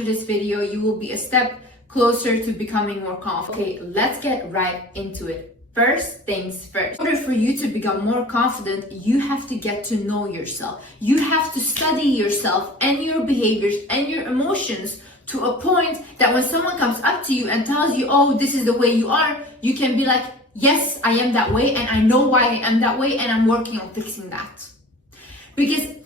after this video, you will be a step closer to becoming more confident. Okay, let's get right into it. First things first. In order for you to become more confident, you have to get to know yourself. You have to study yourself and your behaviors and your emotions to a point that when someone comes up to you and tells you, oh, this is the way you are, you can be like, yes, I am that way, and I know why I am that way, and I'm working on fixing that. Because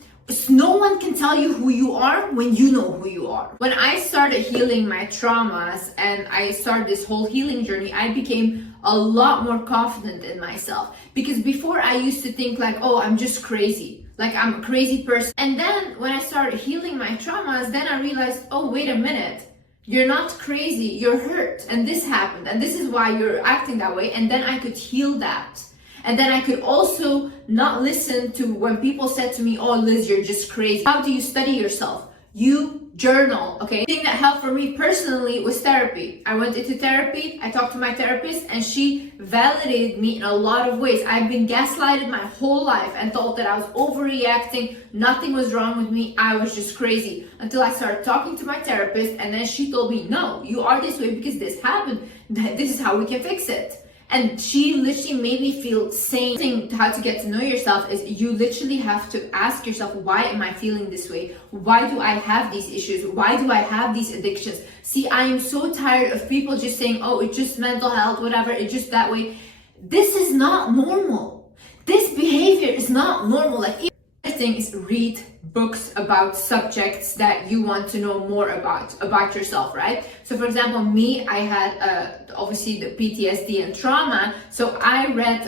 no one can tell you who you are when you know who you are. When I started healing my traumas and I started this whole healing journey, I became a lot more confident in myself. Because before I used to think like, oh, I'm just crazy. Like I'm a crazy person. And then when I started healing my traumas, then I realized, oh, wait a minute. You're not crazy, you're hurt. And this happened. And this is why you're acting that way. And then I could heal that. And then I could also not listen to when people said to me, oh, Liz, you're just crazy. How do you study yourself? You journal, okay? The thing that helped for me personally was therapy. I went into therapy, I talked to my therapist, and she validated me in a lot of ways. I've been gaslighted my whole life and thought that I was overreacting, nothing was wrong with me, I was just crazy. Until I started talking to my therapist, and then she told me, no, you are this way because this happened. This is how we can fix it. And she literally made me feel sane. How to get to know yourself is you literally have to ask yourself, why am I feeling this way? Why do I have these issues? Why do I have these addictions? See, I am so tired of people just saying, oh, it's just mental health, whatever, it's just that way. This is not normal. This behavior is not normal. Like, other thing is read books about subjects that you want to know more about yourself, right? So for example, me, I had obviously the PTSD and trauma, so I read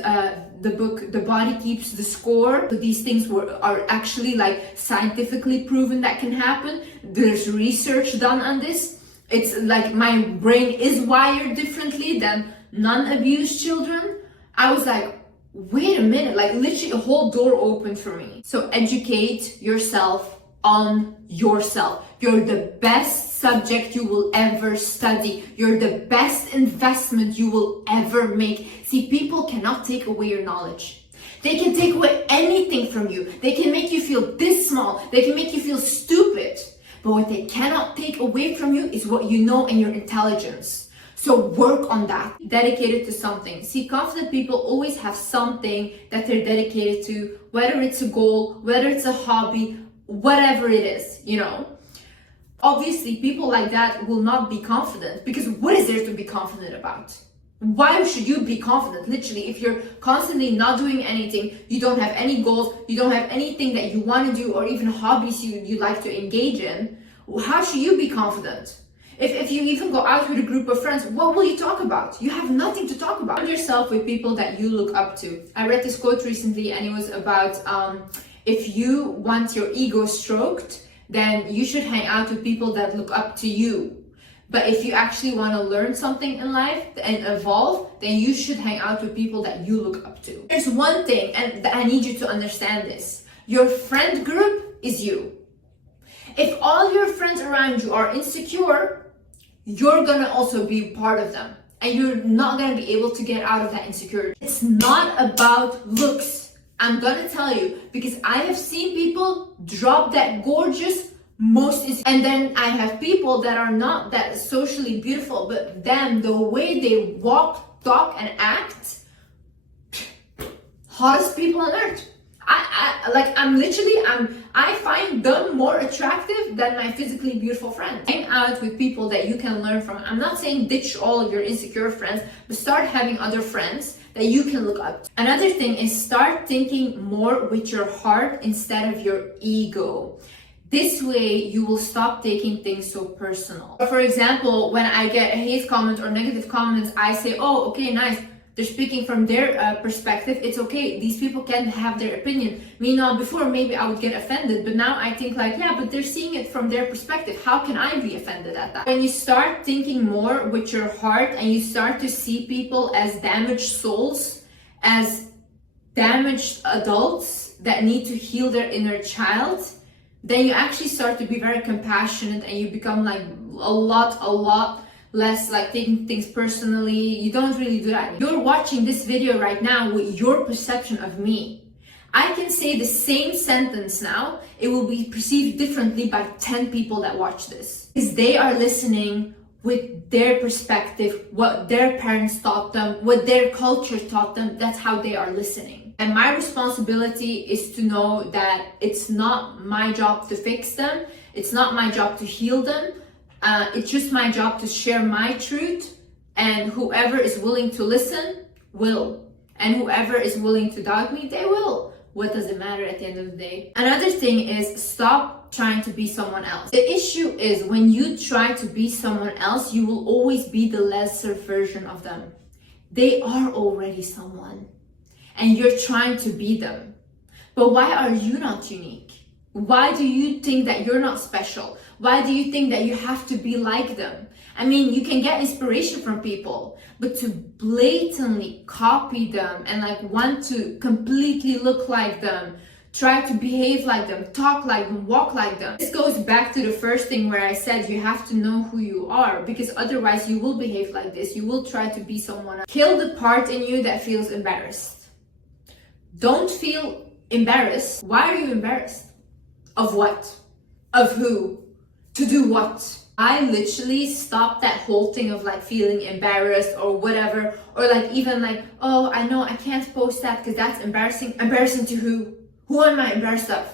the book The Body Keeps the Score. So these things are actually like scientifically proven that can happen. There's research done on this. It's like my brain is wired differently than non-abused children. I was like, wait a minute, like literally a whole door opened for me. So educate yourself on yourself. You're the best subject you will ever study. You're the best investment you will ever make. See, people cannot take away your knowledge. They can take away anything from you. They can make you feel this small. They can make you feel stupid. But what they cannot take away from you is what you know and your intelligence. So work on that. Dedicated to something. See, confident people always have something that they're dedicated to, whether it's a goal, whether it's a hobby, whatever it is, you know. Obviously, people like that will not be confident because what is there to be confident about? Why should you be confident? Literally, if you're constantly not doing anything, you don't have any goals, you don't have anything that you want to do or even hobbies you like to engage in, how should you be confident? If you even go out with a group of friends, what will you talk about? You have nothing to talk about. Surround yourself with people that you look up to. I read this quote recently and it was about if you want your ego stroked, then you should hang out with people that look up to you. But if you actually want to learn something in life and evolve, then you should hang out with people that you look up to. There's one thing, and I need you to understand this. Your friend group is you. If all your friends around you are insecure, you're gonna also be part of them. And you're not gonna be able to get out of that insecurity. It's not about looks. I'm gonna tell you, because I have seen people drop that gorgeous, and then I have people that are not that socially beautiful, but them, the way they walk, talk, and act, hottest people on earth. I find them more attractive than my physically beautiful friends. Hang out with people that you can learn from. I'm not saying ditch all of your insecure friends, but start having other friends that you can look up to. Another thing is start thinking more with your heart instead of your ego. This way, you will stop taking things so personal. For example, when I get a hate comment or negative comments, I say, oh, okay, nice. They're speaking from their perspective. It's okay. These people can have their opinion. Meanwhile, before maybe I would get offended, but now I think like, yeah, but they're seeing it from their perspective. How can I be offended at that? When you start thinking more with your heart and you start to see people as damaged souls, as damaged adults that need to heal their inner child, then you actually start to be very compassionate and you become like a lot less like taking things personally. You don't really do that. You're watching this video right now with your perception of me. I can say the same sentence now, it will be perceived differently by 10 people that watch this. Because they are listening with their perspective, what their parents taught them, what their culture taught them, that's how they are listening. And my responsibility is to know that it's not my job to fix them, it's not my job to heal them, it's just my job to share my truth, and whoever is willing to listen will. And whoever is willing to doubt me, they will. What does it matter at the end of the day? Another thing is stop trying to be someone else. The issue is when you try to be someone else, you will always be the lesser version of them. They are already someone and you're trying to be them. But why are you not unique? Why do you think that you're not special? Why do you think that you have to be like them? I mean, you can get inspiration from people, but to blatantly copy them and like want to completely look like them, try to behave like them, talk like them, walk like them. This goes back to the first thing where I said you have to know who you are, because otherwise you will behave like this. You will try to be someone else. Kill the part in you that feels embarrassed. Don't feel embarrassed. Why are you embarrassed? Of what? Of who? To do what? I literally stopped that whole thing of like feeling embarrassed or whatever, or like even like, oh, I know I can't post that because that's embarrassing. Embarrassing to who? Who am I embarrassed of?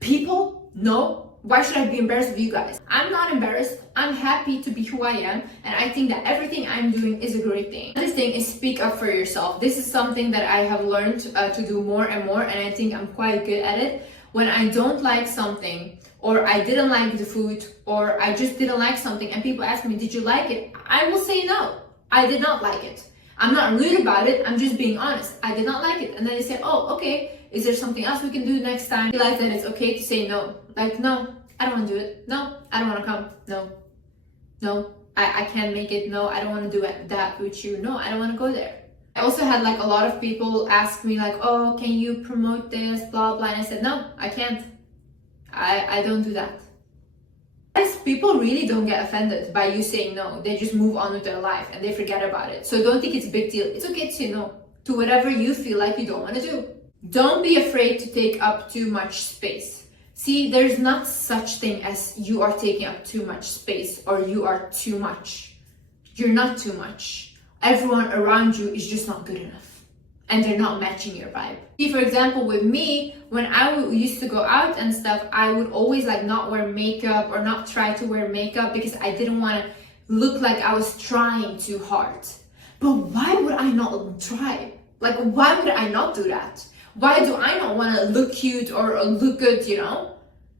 People? No. Why should I be embarrassed of you guys? I'm not embarrassed. I'm happy to be who I am, and I think that everything I'm doing is a great thing. Another thing is speak up for yourself. This is something that I have learned to do more and more, and I think I'm quite good at it. When I don't like something, or I didn't like the food, or I just didn't like something, and people ask me, did you like it? I will say no, I did not like it. I'm not rude about it, I'm just being honest. I did not like it. And then they say, oh, okay, is there something else we can do next time? I realize that it's okay to say no. Like, no, I don't want to do it. No, I don't want to come. No, I can't make it. No, I don't want to do that with you. No, I don't want to go there. I also had like a lot of people ask me like, oh, can you promote this, blah, blah. And I said, no, I can't. I don't do that. Guys, people really don't get offended by you saying no. They just move on with their life and they forget about it. So don't think it's a big deal. It's okay to say no to whatever you feel like you don't want to do. Don't be afraid to take up too much space. See, there's not such thing as you are taking up too much space or you are too much. You're not too much. Everyone around you is just not good enough. And they're not matching your vibe. See, for example, with me, when I used to go out and stuff, I would always like not wear makeup or not try to wear makeup because I didn't want to look like I was trying too hard. But why would I not try? Like, why would I not do that? Why do I not want to look cute or look good, you know?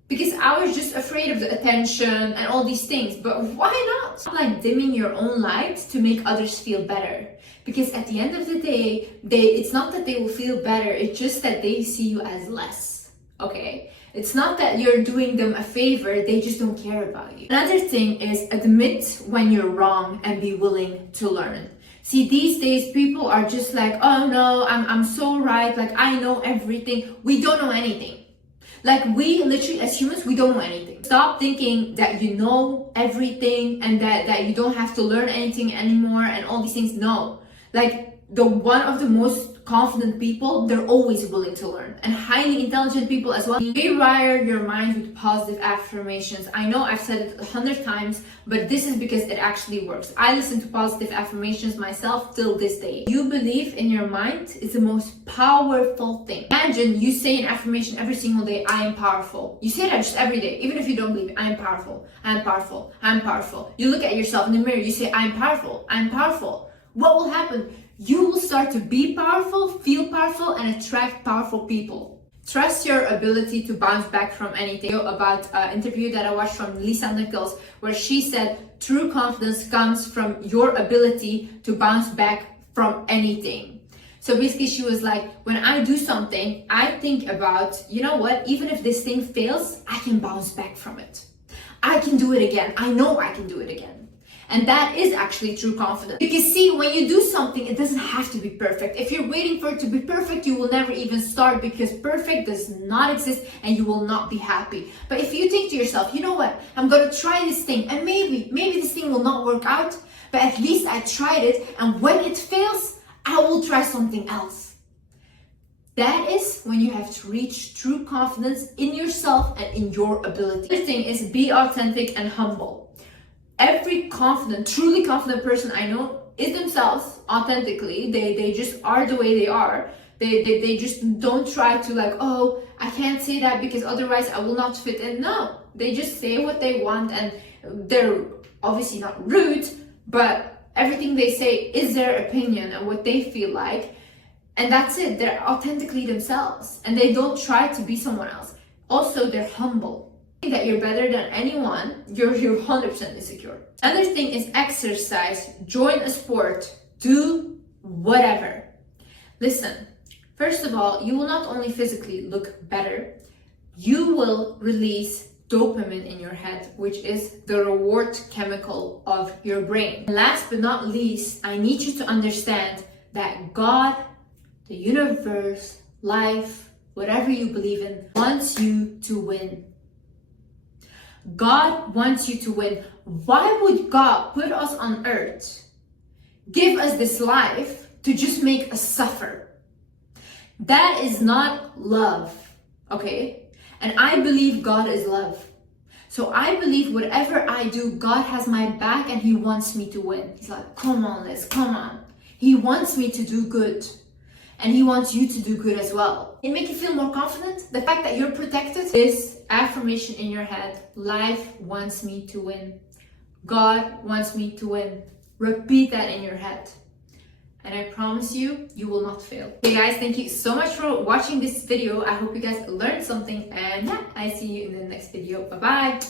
Because I was just afraid of the attention and all these things. But why not? Stop like dimming your own light to make others feel better. Because at the end of the day, it's not that they will feel better, it's just that they see you as less, okay? It's not that you're doing them a favor, they just don't care about you. Another thing is admit when you're wrong and be willing to learn. See, these days people are just like, oh no, I'm so right, like I know everything. We don't know anything. Like we literally as humans, we don't know anything. Stop thinking that you know everything and that you don't have to learn anything anymore and all these things. No. Like one of the most confident people, they're always willing to learn, and highly intelligent people as well. Rewire your mind with positive affirmations. I know I've said it 100 times, but this is because it actually works. I listen to positive affirmations myself till this day. You believe in your mind is the most powerful thing. Imagine you say an affirmation every single day, I am powerful. You say that just every day, even if you don't believe it. I am powerful, I am powerful, I am powerful. You look at yourself in the mirror, you say, I am powerful, I am powerful. What will happen? You will start to be powerful, feel powerful, and attract powerful people. Trust your ability to bounce back from anything. About an interview that I watched from Lisa Nichols, where she said true confidence comes from your ability to bounce back from anything. So basically she was like, when I do something, I think about, you know what, even if this thing fails, I can bounce back from it. I can do it again. I know I can do it again. And that is actually true confidence. Because see, when you do something, it doesn't have to be perfect. If you're waiting for it to be perfect, you will never even start, because perfect does not exist and you will not be happy. But if you think to yourself, you know what, I'm gonna try this thing and maybe this thing will not work out, but at least I tried it, and when it fails, I will try something else. That is when you have to reach true confidence in yourself and in your ability. The thing is, be authentic and humble. Every confident, truly confident person I know is themselves authentically. They just are the way they are. They just don't try to like, oh, I can't say that because otherwise I will not fit in. No, they just say what they want, and they're obviously not rude, but everything they say is their opinion and what they feel like. And that's it. They're authentically themselves and they don't try to be someone else. Also, they're humble. That you're better than anyone, you're 100% insecure. Another thing is exercise, join a sport, do whatever. Listen, first of all, you will not only physically look better, you will release dopamine in your head, which is the reward chemical of your brain. And last but not least, I need you to understand that God, the universe, life, whatever you believe in, wants you to win. God wants you to win. Why would God put us on earth, give us this life to just make us suffer? That is not love, okay? And I believe God is love. So I believe whatever I do, God has my back and He wants me to win. He's like, come on, Liz, come on. He wants me to do good. And He wants you to do good as well. It makes you feel more confident. The fact that you're protected. This affirmation in your head: life wants me to win. God wants me to win. Repeat that in your head. And I promise you, you will not fail. Okay guys, thank you so much for watching this video. I hope you guys learned something. And yeah, I see you in the next video. Bye bye.